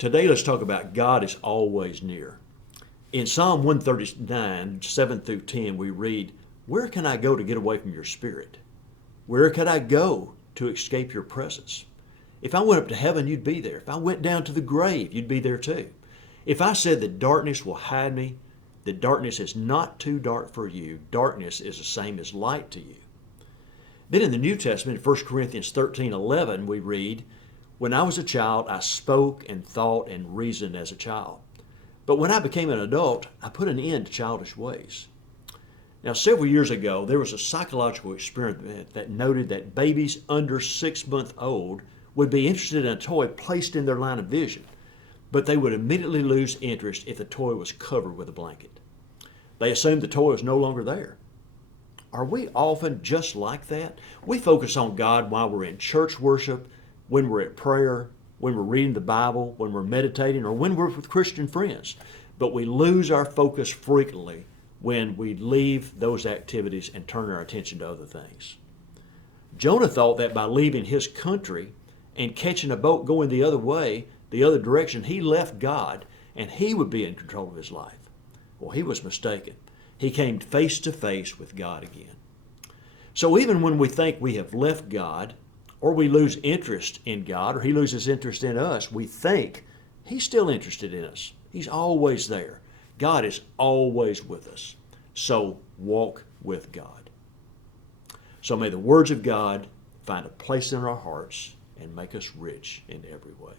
Today, let's talk about God is always near. In Psalm 139, 7 through 10, we read, "Where can I go to get away from your spirit? Where could I go to escape your presence? If I went up to heaven, you'd be there. If I went down to the grave, you'd be there too. If I said that darkness will hide me, that darkness is not too dark for you, darkness is the same as light to you." Then in the New Testament, in 1 Corinthians 13:11, we read, "When I was a child, I spoke and thought and reasoned as a child. But when I became an adult, I put an end to childish ways." Now, several years ago, there was a psychological experiment that noted that babies under 6 months old would be interested in a toy placed in their line of vision, but they would immediately lose interest if the toy was covered with a blanket. They assumed the toy was no longer there. Are we often just like that? We focus on God while we're in church worship, when we're at prayer, when we're reading the Bible, when we're meditating, or when we're with Christian friends. But we lose our focus frequently when we leave those activities and turn our attention to other things. Jonah thought that by leaving his country and catching a boat going the other way, the other direction, he left God and he would be in control of his life. Well, he was mistaken. He came face to face with God again. So even when we think we have left God, or we lose interest in God, or he loses interest in us, we think he's still interested in us. He's always there. God is always with us. So walk with God. So may the words of God find a place in our hearts and make us rich in every way.